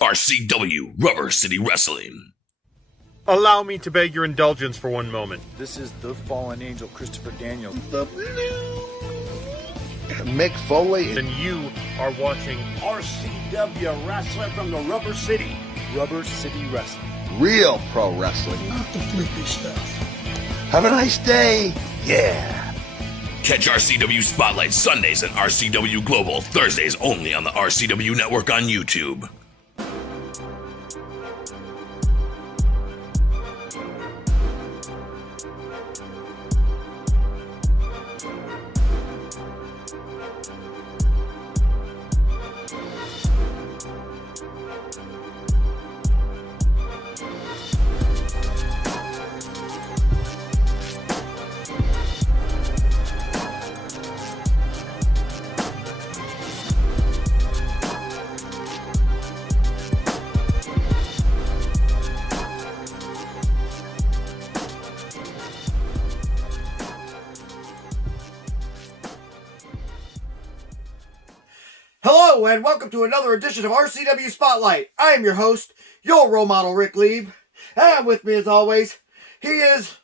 RCW Rubber City Wrestling. Allow me to beg your indulgence for one moment. This is the fallen angel, Christopher Daniels. The Mick Foley. And you are watching RCW Wrestling from the Rubber City. Rubber City Wrestling. Real pro wrestling. Not the flippy stuff. Have a nice day. Yeah. Catch RCW Spotlight Sundays and RCW Global Thursdays only on the RCW Network on YouTube. Hello and welcome to another edition of RCW Spotlight. I am your host, your role model, Rick Lieb. And with me as always, he is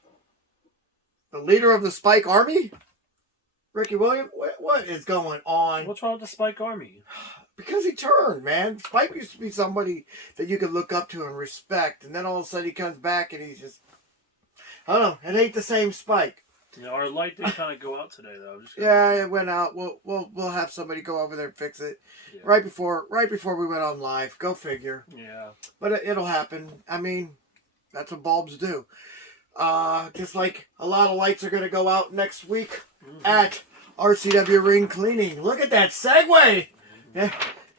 the leader of the Spike Army, Ricky Williams. What is going on? What's wrong with the Spike Army? Because he turned, man. Spike used to be somebody that you could look up to and respect. And then all of a sudden he comes back and he's just, I don't know, it ain't the same Spike. Yeah, our light did kind of go out today, though. It went out. We'll have somebody go over there and fix it. Yeah. Right before we went on live. Go figure. Yeah. But it'll happen. I mean, that's what bulbs do. Just like a lot of lights are going to go out next week at RCW Ring Cleaning. Look at that segue. Yeah,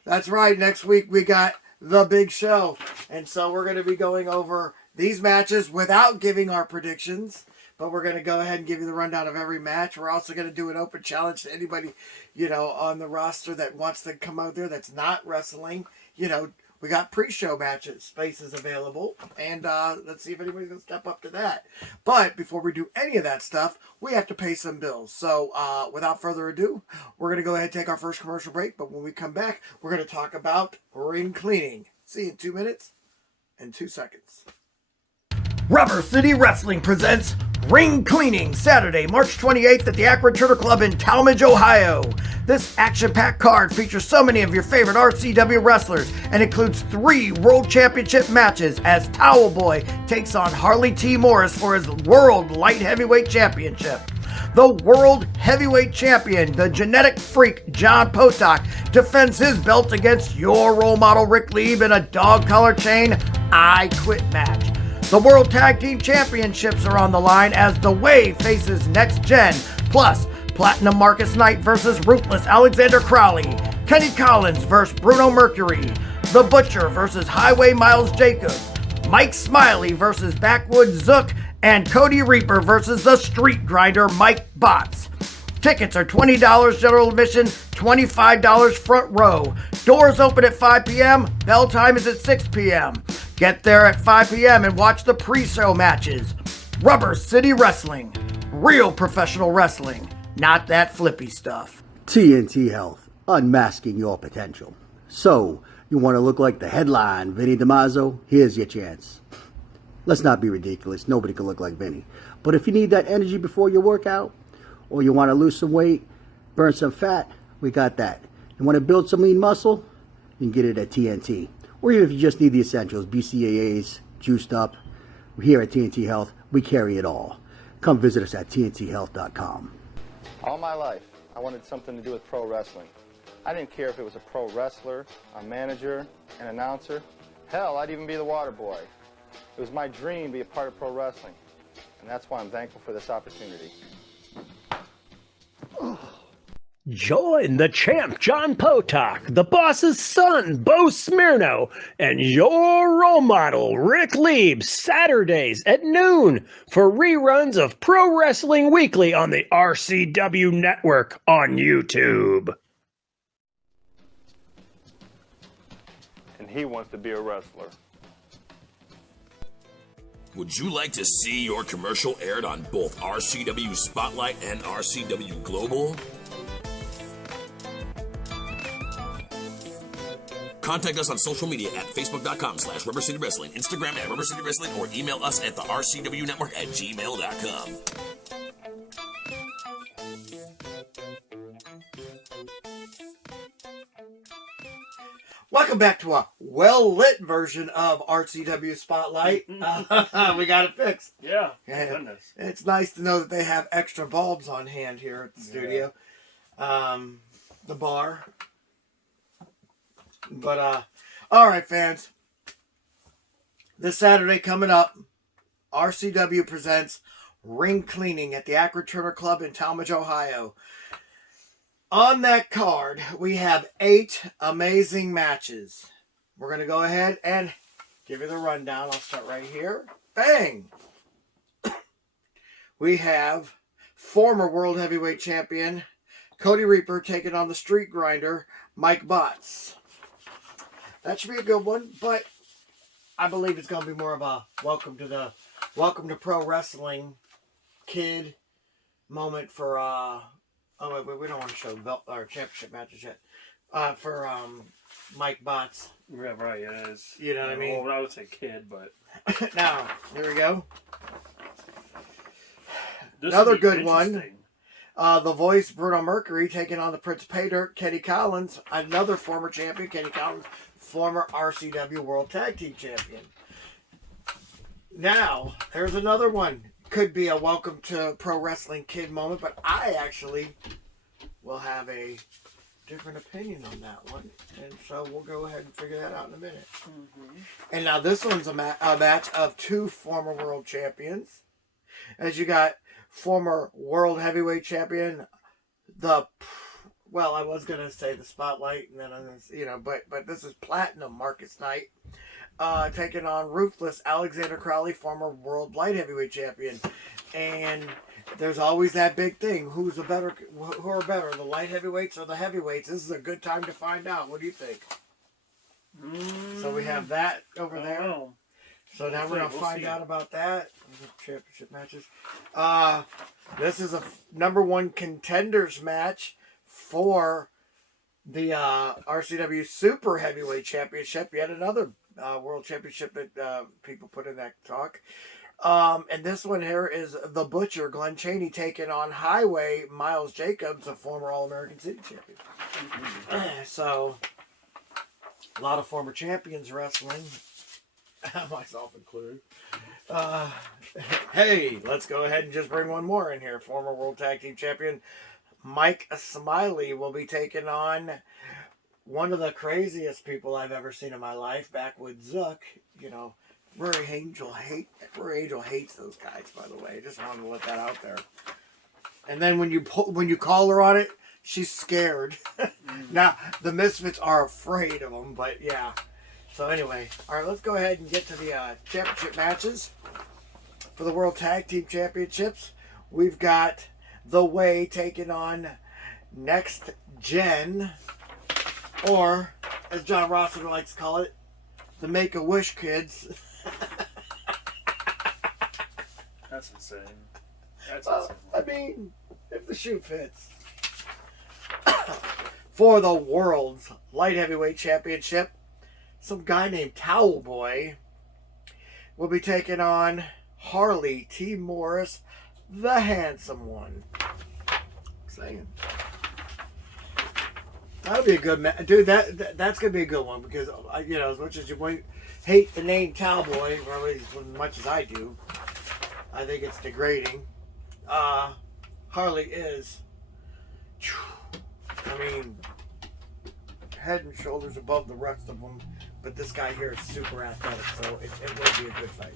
that's right. Next week we got the big show. And so we're going to be going over these matches without giving our predictions. But we're going to go ahead and give you the rundown of every match. We're also going to do an open challenge to anybody, on the roster that wants to come out there that's not wrestling. We got pre-show matches, spaces available. And let's see if anybody's going to step up to that. But before we do any of that stuff, we have to pay some bills. So without further ado, we're going to go ahead and take our first commercial break. But when we come back, we're going to talk about ring cleaning. See you in 2 minutes and 2 seconds. Rubber City Wrestling presents Ring Cleaning, Saturday, March 28th at the Akron Turtle Club in Talmadge, Ohio. This action-packed card features so many of your favorite RCW wrestlers and includes 3 World Championship matches as Towel Boy takes on Harley T. Morris for his World Light Heavyweight Championship. The World Heavyweight Champion, the genetic freak John Potok, defends his belt against your role model Rick Lieb in a dog collar chain I Quit match. The World Tag Team Championships are on the line as The Wave faces Next Gen, plus Platinum Marcus Knight versus Ruthless Alexander Crowley, Kenny Collins versus Bruno Mercury, The Butcher versus Highway Miles Jacobs, Mike Smiley versus Backwoods Zook, and Cody Reaper versus the Street Grinder Mike Botts. Tickets are $20 general admission, $25 front row. Doors open at 5 p.m., bell time is at 6 p.m. Get there at 5 p.m. and watch the pre-show matches. Rubber City Wrestling. Real professional wrestling. Not that flippy stuff. TNT Health. Unmasking your potential. So, you want to look like the headline Vinny DiMaggio? Here's your chance. Let's not be ridiculous. Nobody can look like Vinny. But if you need that energy before your workout, or you want to lose some weight, burn some fat, we got that. You want to build some lean muscle? You can get it at TNT. Or even if you just need the essentials, BCAAs, juiced up, here at TNT Health, we carry it all. Come visit us at tnthealth.com. All my life, I wanted something to do with pro wrestling. I didn't care if it was a pro wrestler, a manager, an announcer. Hell, I'd even be the water boy. It was my dream to be a part of pro wrestling. And that's why I'm thankful for this opportunity. Join the champ, John Potok, the boss's son, Bo Smirno, and your role model, Rick Lieb, Saturdays at noon for reruns of Pro Wrestling Weekly on the RCW Network on YouTube. And he wants to be a wrestler. Would you like to see your commercial aired on both RCW Spotlight and RCW Global? Contact us on social media at facebook.com/Rubber City Wrestling, Instagram at Rubber City Wrestling, or email us at the RCW Network at gmail.com. Welcome back to a well-lit version of RCW Spotlight. We got it fixed. Yeah, Yeah. goodness. It's nice to know that they have extra bulbs on hand here at the studio. The bar. But, all right, fans. This Saturday coming up, RCW presents Ring Cleaning at the Akron Turner Club in Talmadge, Ohio. On that card, we have 8 amazing matches. We're going to go ahead and give you the rundown. I'll start right here. Bang! We have former World Heavyweight Champion Cody Reaper taking on the Street Grinder Mike Botts. That should be a good one, but I believe it's going to be more of a welcome to pro wrestling kid moment for oh wait, we don't want to show belt or championship matches yet. For Mike Botts. Yeah, right, it is. You know what I mean? Well, I would say kid, but now, here we go. this Another would be good one. interesting. The Voice, Bruno Mercury, taking on the Prince of Pay Dirt, Kenny Collins, another former champion, Kenny Collins, former RCW World Tag Team Champion. Now, there's another one. Could be a welcome to pro wrestling kid moment, but I actually will have a different opinion on that one. And so we'll go ahead and figure that out in a minute. Mm-hmm. And now this one's a match of 2 former world champions. As you got former world heavyweight champion, I was going to say the Spotlight, and then but this is Platinum Marcus Knight. Taking on Ruthless Alexander Crowley, former world light heavyweight champion. And there's always that big thing. Who are better, the light heavyweights or the heavyweights? This is a good time to find out. What do you think? So we have that over there. Know. So now we're going to find out about that. Championship matches. This is a number 1 contenders match for the RCW Super Heavyweight Championship. Yet another World Championship that people put in that talk. And this one here is the Butcher, Glenn Chaney, taking on Highway Miles Jacobs, a former All-American City champion. So, a lot of former champions wrestling, myself included. Hey, let's go ahead and just bring one more in here. Former World Tag Team Champion Mike Smiley will be taking on one of the craziest people I've ever seen in my life, Backwoods Zook. You know, Rory Angel hates those guys, by the way. Just wanted to let that out there. And then when you call her on it, she's scared. Now, the Misfits are afraid of them, but yeah. So anyway, all right, let's go ahead and get to the championship matches. For the World Tag Team Championships, we've got The Way taking on Next Gen, or as John Rossiter likes to call it, the Make-A-Wish Kids. That's insane. I mean, if the shoe fits. For the World's Light Heavyweight Championship, some guy named Towel Boy will be taking on Harley T. Morris, the handsome one. Saying. That'll be a good match. Dude, that's going to be a good one because, as much as you hate the name Cowboy, or as much as I do, I think it's degrading. Harley is, head and shoulders above the rest of them, but this guy here is super athletic, so it will be a good fight.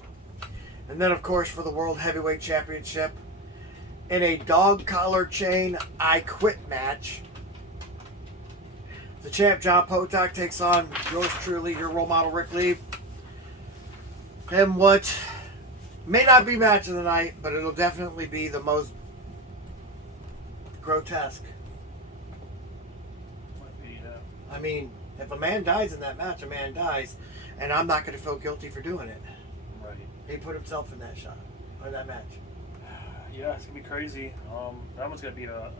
And then, of course, for the World Heavyweight Championship, in a dog collar chain I Quit match, the champ John Potok takes on yours truly, your role model Rick Lieb, and what may not be match of the night, but it'll definitely be the most grotesque. I mean, if a man dies in that match, a man dies, and I'm not going to feel guilty for doing it. Right. He put himself in that shot, or that match. Yeah, it's gonna be crazy. That one's gonna be a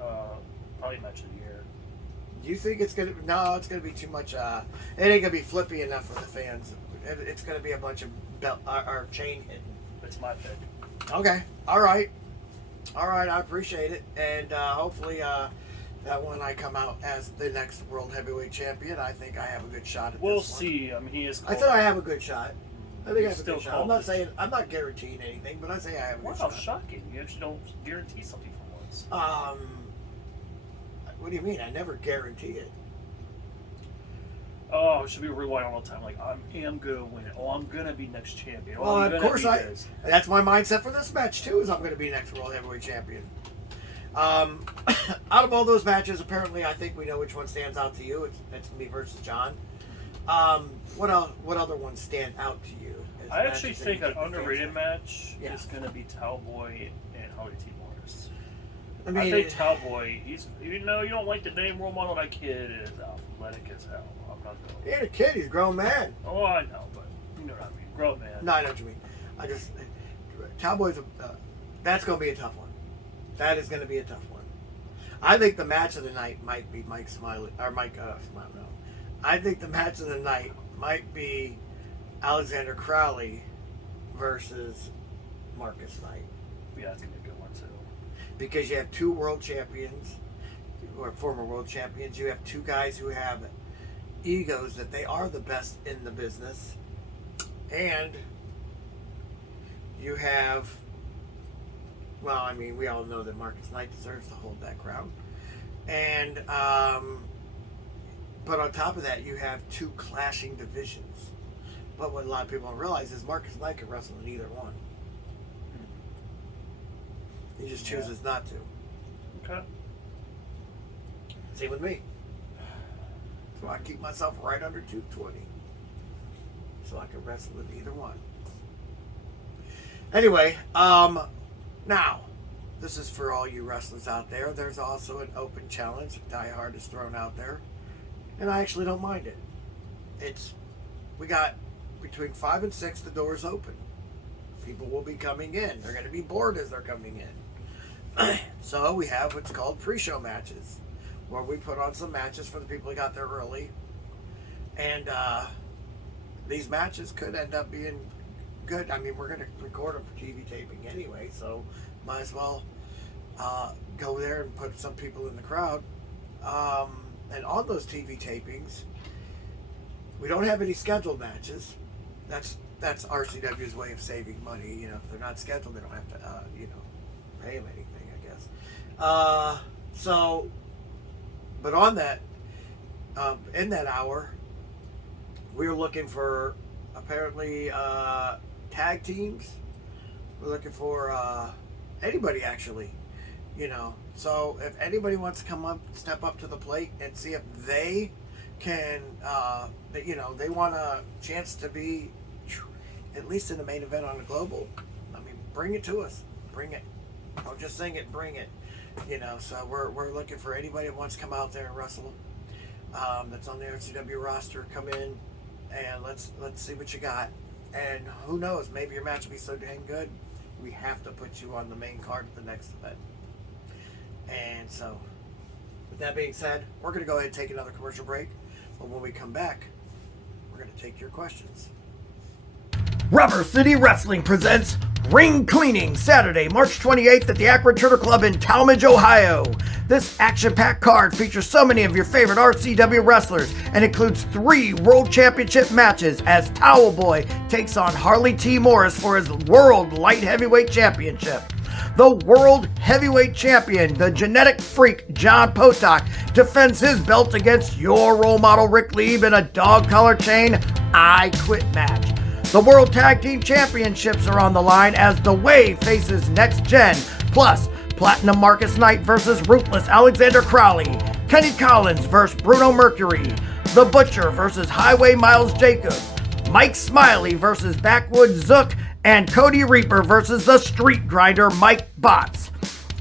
probably match of the year. Do you think it's gonna? No, it's gonna be too much. It ain't gonna be flippy enough for the fans. It's gonna be a bunch of belt or chain hitting. It's my pick. Okay. All right. I appreciate it, and hopefully that when I come out as the next world heavyweight champion, I think I have a good shot at We'll this one. see. I mean, he is. I said I have a good shot. I think I have a Still good shot. called I'm not it. saying I'm not guaranteeing anything, but I say I have a good Wow, shot. shocking! You actually don't guarantee something for once. What do you mean? I never guarantee it. Oh, it should be rewind all the time. Like, I am gonna win it. Oh, I'm gonna be next champion. Oh, Well, I'm of gonna course be I. this. That's my mindset for this match too. Is I'm going to be next world heavyweight champion. Out of all those matches, apparently, I think we know which one stands out to you. It's me versus John. What other ones stand out to you? as I actually matches that think you an the fans underrated like? match Yeah. is gonna be Talboy and Howdy T. Morris. I I mean, think Talboy, he's, even though you don't like the name role model, that kid is athletic as hell. I'm not going. he ain't a kid. He's a grown man. Oh, I know, but you know what I mean. Grown man. No, I know what you mean. I just Cowboys. That's going to be a tough one. That is going to be a tough one. I think the match of the night might be Mike Smiley or Mike Smiley. No, I think the match of the night might be Alexander Crowley versus Marcus Knight. Yeah, that's gonna be a good one too. Because you have two world champions, or former world champions. You have two guys who have egos that they are the best in the business, and you have, well, I mean, we all know that Marcus Knight deserves to hold that crown, and but on top of that, you have two clashing divisions. But what a lot of people don't realize is Marcus Knight can wrestle in either one. He just chooses not to. Okay. Same with me. So I keep myself right under 220. So I can wrestle in either one. Anyway, now, this is for all you wrestlers out there. There's also an open challenge Die Hard is thrown out there. And I actually don't mind it. We got between 5 and 6, the door's open. People will be coming in. They're going to be bored as they're coming in. So we have what's called pre-show matches, where we put on some matches for the people who got there early. And these matches could end up being good. I mean, we're going to record them for TV taping anyway, so might as well go there and put some people in the crowd. And on those TV tapings, we don't have any scheduled matches. That's RCW's way of saving money. You know, if they're not scheduled, they don't have to, pay them anything, I guess. But on that, in that hour, we're looking for apparently tag teams. We're looking for anybody actually, So if anybody wants to come up, step up to the plate and see if they can, they want a chance to be at least in the main event on the global. I mean, bring it to us. Bring it. Don't just sing it. Bring it. So we're looking for anybody that wants to come out there and wrestle. That's on the RCW roster. Come in and let's see what you got. And who knows? Maybe your match will be so dang good, we have to put you on the main card at the next event. And so, with that being said, we're going to go ahead and take another commercial break. But when we come back, we're going to take your questions. Rubber City Wrestling presents Ring Cleaning, Saturday, March 28th at the Akron Turtle Club in Talmadge, Ohio. This action-packed card features so many of your favorite RCW wrestlers and includes 3 World Championship matches as Towel Boy takes on Harley T. Morris for his World Light Heavyweight Championship. The World Heavyweight Champion, the genetic freak John Potok, defends his belt against your role model Rick Lieb in a dog collar chain I Quit match. The World Tag Team Championships are on the line as The Wave faces Next Gen, plus Platinum Marcus Knight versus Ruthless Alexander Crowley, Kenny Collins versus Bruno Mercury, The Butcher versus Highway Miles Jacobs, Mike Smiley versus Backwoods Zook, and Cody Reaper versus the Street Grinder Mike Botts.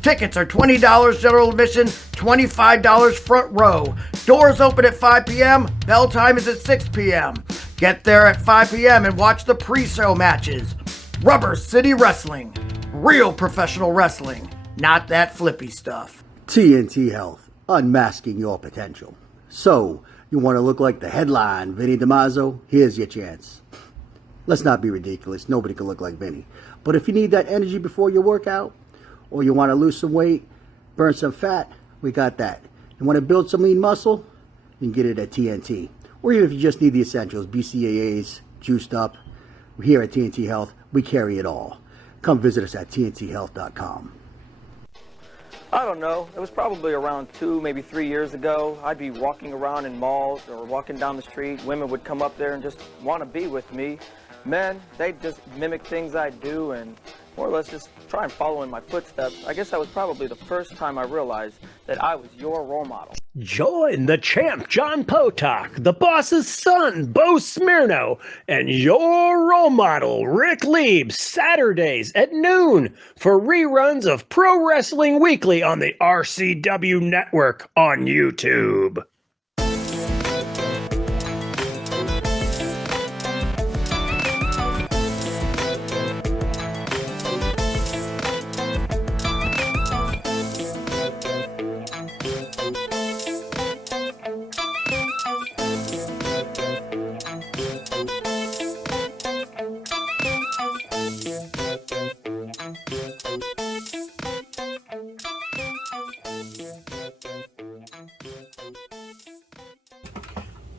Tickets are $20 general admission, $25 front row. Doors open at 5 p.m. Bell time is at 6 p.m. Get there at 5 p.m. and watch the pre-show matches. Rubber City Wrestling. Real professional wrestling. Not that flippy stuff. TNT Health, unmasking your potential. So, you want to look like the headline, Vinny DiMaggio? Here's your chance. Let's not be ridiculous. Nobody can look like Vinny. But if you need that energy before your workout, or you want to lose some weight, burn some fat, we got that. You want to build some lean muscle? You can get it at TNT. Or even if you just need the essentials, BCAAs, juiced up. Here at TNT Health, we carry it all. Come visit us at tnthealth.com. I don't know. It was probably around 2, maybe 3 years ago. I'd be walking around in malls or walking down the street. Women would come up there and just want to be with me. Men, they'd just mimic things I do and more or less just try and follow in my footsteps. I guess that was probably the first time I realized that I was your role model. Join the champ, John Potok, the boss's son, Bo Smirno, and your role model, Rick Lieb, Saturdays at noon for reruns of Pro Wrestling Weekly on the RCW Network on YouTube.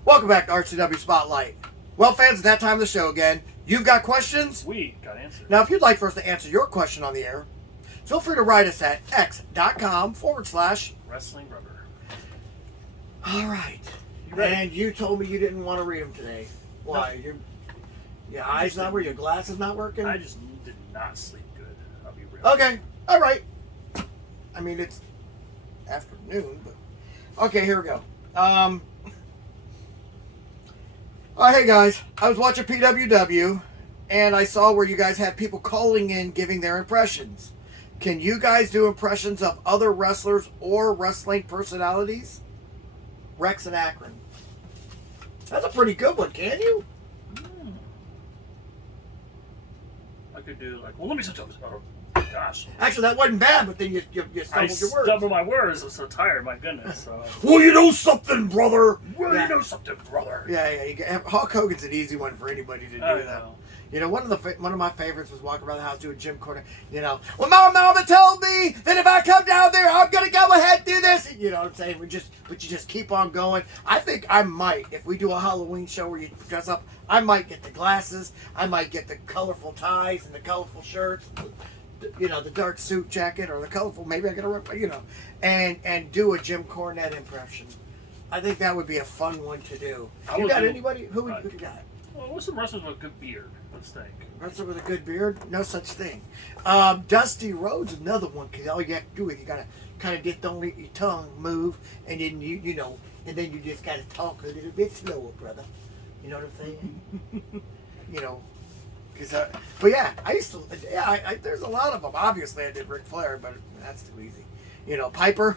Welcome back to RCW Spotlight. Well, fans, it's that time of the show again. You've got questions? We got answers. Now, if you'd like for us to answer your question on the air, feel free to write us at x.com/Wrestling Rubber. All right. And you told me you didn't want to read them today. Why? No. Your eyes not working? Your glasses not working? I just did not sleep good. I'll be real. Okay. All right. I mean, it's afternoon, but... Okay, here we go. Hey guys, I was watching PWW and I saw where you guys had people calling in giving their impressions. Can you guys do impressions of other wrestlers or wrestling personalities? Rex and Akron. That's a pretty good one, can you? I could do like, well, let me sometimes. Oh, gosh. Actually, that wasn't bad, but then you stumbled your words. I stumbled my words. I'm so tired. My goodness. So. Well, you know something, brother. Well, you know something, brother. Yeah. Hulk Hogan's an easy one for anybody to do that. Know. You know, one of my favorites was walking around the house doing Jim Cornette. You know, well, my mama told me that if I come down there, I'm gonna go ahead and do this. You know what I'm saying? But you just keep on going. I think I might, if we do a Halloween show where you dress up, I might get the glasses, I might get the colorful ties and the colorful shirts, you know, the dark suit jacket or the colorful. Maybe I get and do a Jim Cornette impression. I think that would be a fun one to do. You got anybody? Who you got? Well, what's some wrestlers with a good beard? Let's think. Wrestler with a good beard? No such thing. Dusty Rhodes, another one, because all you have to do is you gotta kind of just don't let your tongue move, and then you know, and then you just gotta talk a little bit slower, brother. You know what I'm saying? You know, but yeah, I used to. Yeah, there's a lot of them. Obviously, I did Ric Flair, but that's too easy. You know, Piper,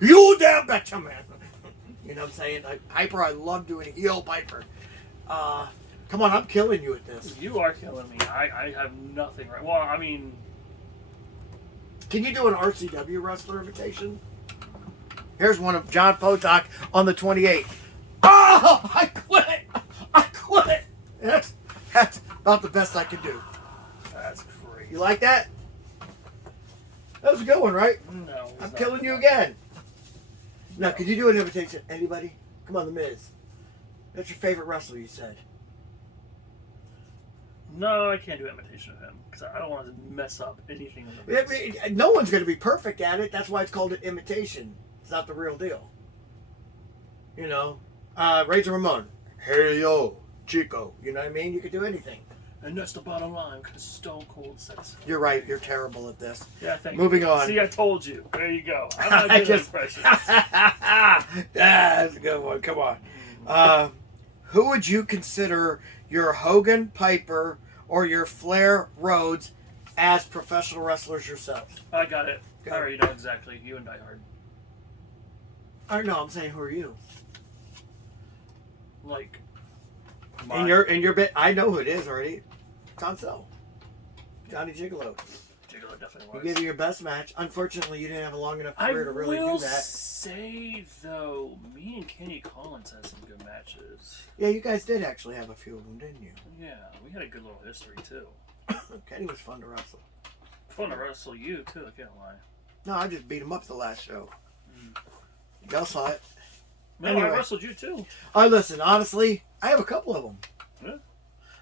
you damn betcha, man. You know what I'm saying? Piper, I love doing heel Piper. Come on, I'm killing you at this. You are killing me. I have nothing right. Well, I mean... Can you do an RCW wrestler imitation? Here's one of John Potok on the 28th. Oh, I quit. That's about the best I can do. That's crazy. You like that? That was a good one, right? No. I'm killing you again. Now, could you do an imitation? Anybody? Come on, The Miz. That's your favorite wrestler, you said. No, I can't do imitation of him because I don't want to mess up anything. No one's going to be perfect at it. That's why it's called an imitation. It's not the real deal. You know, Razor Ramon. Hey yo, Chico. You know what I mean? You could do anything. And that's the bottom line because Stone Cold says. You're right. You're terrible at this. Yeah, thank you. Moving on. See, I told you. There you go. I'm not good at impressions. That's a good one. Come on. Who would you consider your Hogan, Piper, or your Flair, Rhodes as professional wrestlers yourself? I got it. I already know exactly. You and Die Hard. I know. I'm saying, who are you? Like. In your bit, I know who it is already. It's on sale. Johnny Gigolo. it definitely You was. gave you your best match. Unfortunately, you didn't have a long enough career to really do that. I will say, though, me and Kenny Collins had some good matches. Yeah, you guys did actually have a few of them, didn't you? Yeah, we had a good little history, too. Kenny was fun to wrestle. Fun to wrestle you, too, I can't lie. No, I just beat him up the last show. Y'all saw it. No, Anyway. I wrestled you, too. Listen, honestly, I have a couple of them. Yeah.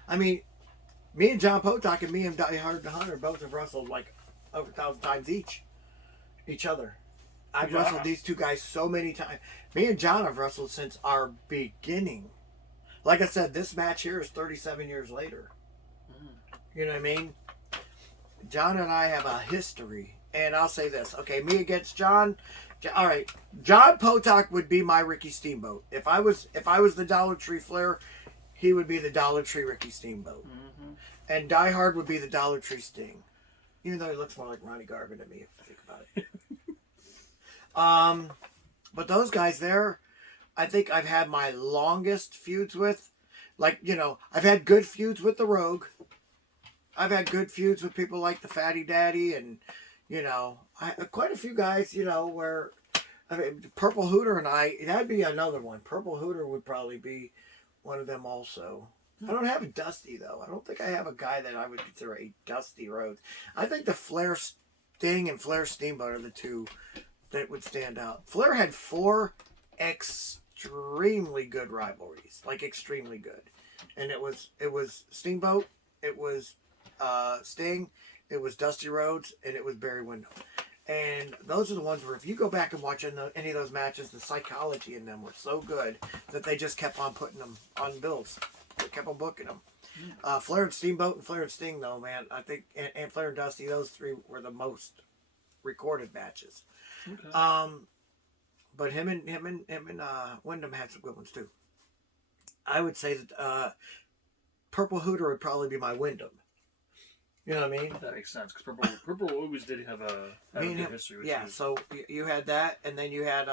I mean, me and John Potok and me and Die Hard the Hunter both have wrestled like over 1,000 times each other. I've wrestled these two guys so many times. Me and John have wrestled since our beginning. Like I said, this match here is 37 years later. You know what I mean? John and I have a history. And I'll say this. Okay, me against John. All right. John Potok would be my Ricky Steamboat. If I was the Dollar Tree Flair, he would be the Dollar Tree Ricky Steamboat. Mm-hmm. And Die Hard would be the Dollar Tree Sting. Even though he looks more like Ronnie Garvin to me, if you think about it. But those guys there, I think I've had my longest feuds with. Like, you know, I've had good feuds with the Rogue. I've had good feuds with people like the Fatty Daddy and, you know, quite a few guys, you know, where, I mean, Purple Hooter and that'd be another one. Purple Hooter would probably be one of them also. I don't have a Dusty, though. I don't think I have a guy that I would consider a Dusty Rhodes. I think the Flair Sting and Flair Steamboat are the two that would stand out. Flair had 4 extremely good rivalries. Like, extremely good. And it was Steamboat, it was Sting, it was Dusty Rhodes, and it was Barry Windham. And those are the ones where if you go back and watch any of those matches, the psychology in them were so good that they just kept on putting them on bills. They kept on booking them. Flair and Steamboat and Flair and Sting, though, man, I think, and Flair and Dusty, those three were the most recorded matches. Okay. But him and Wyndham had some good ones too. I would say that Purple Hooter would probably be my Wyndham. You know what I mean? That makes sense because Purple always did have a good history with yeah, you. so you had that, and then you had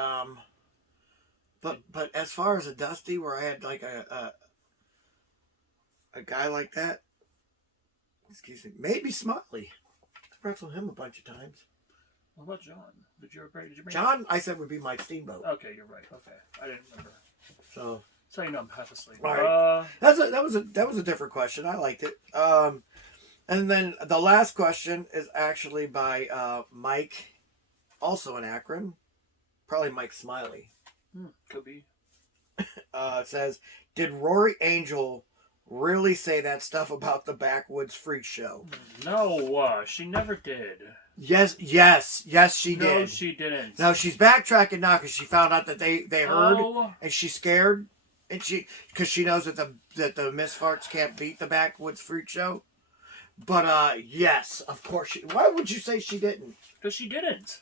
but as far as a Dusty, where I had like a guy like that, excuse me, maybe Smiley. I've wrestled him a bunch of times. What about John? Did you bring John? I said would be my Steamboat. Okay, you're right. Okay, I didn't remember. So you know I'm half asleep. All right. That was a different question. I liked it. And then the last question is actually by Mike, also in Akron, probably Mike Smiley. Could be. Says, did Rory Angel really say that stuff about the Backwoods Freak Show? No, she never did. Yes, she did. No, she didn't. No, she's backtracking now because she found out that they heard and she's scared, and because she knows that the Miss Farts can't beat the Backwoods Freak Show. But yes, of course. Why would you say she didn't? Because she didn't.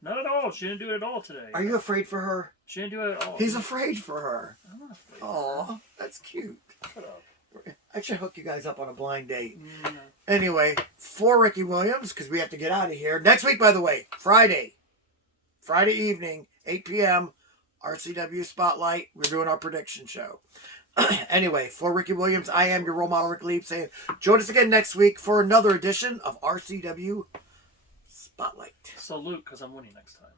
Not at all. She didn't do it at all today. Are you afraid for her? She didn't do it at all. He's afraid for her. I'm not afraid. Aw, that's cute. Shut up. I should hook you guys up on a blind date. No. Anyway, for Ricky Williams, because we have to get out of here. Next week, by the way, Friday evening, 8 p.m., RCW Spotlight. We're doing our prediction show. Anyway, for Ricky Williams, I am your role model, Rick Lieb, saying join us again next week for another edition of RCW Spotlight. Salute, because I'm winning next time.